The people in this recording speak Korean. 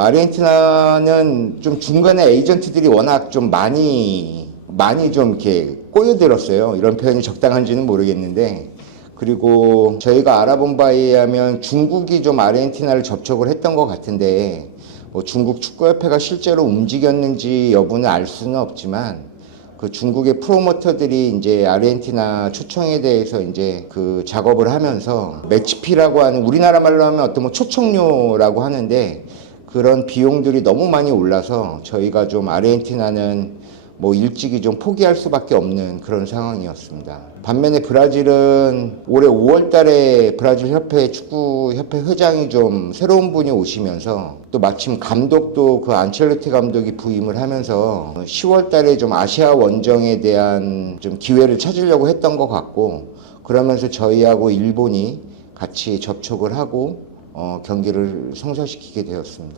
아르헨티나는 좀 중간에 에이전트들이 워낙 좀 많이 많이 좀 이렇게 꼬여들었어요. 이런 표현이 적당한지는 모르겠는데 그리고 저희가 알아본 바에 의하면 중국이 좀 아르헨티나를 접촉을 했던 것 같은데 뭐 중국 축구협회가 실제로 움직였는지 여부는 알 수는 없지만 그 중국의 프로모터들이 이제 아르헨티나 초청에 대해서 이제 그 작업을 하면서 매치피라고 하는 우리나라 말로 하면 어떤 뭐 초청료라고 하는데 그런 비용들이 너무 많이 올라서 저희가 좀 아르헨티나는 뭐 일찍이 좀 포기할 수밖에 없는 그런 상황이었습니다. 반면에 브라질은 올해 5월 달에 브라질 협회 축구 협회 회장이 좀 새로운 분이 오시면서 또 마침 감독도 그 안첼로티 감독이 부임을 하면서 10월 달에 좀 아시아 원정에 대한 좀 기회를 찾으려고 했던 것 같고 그러면서 저희하고 일본이 같이 접촉을 하고 어, 경기를 성사시키게 되었습니다.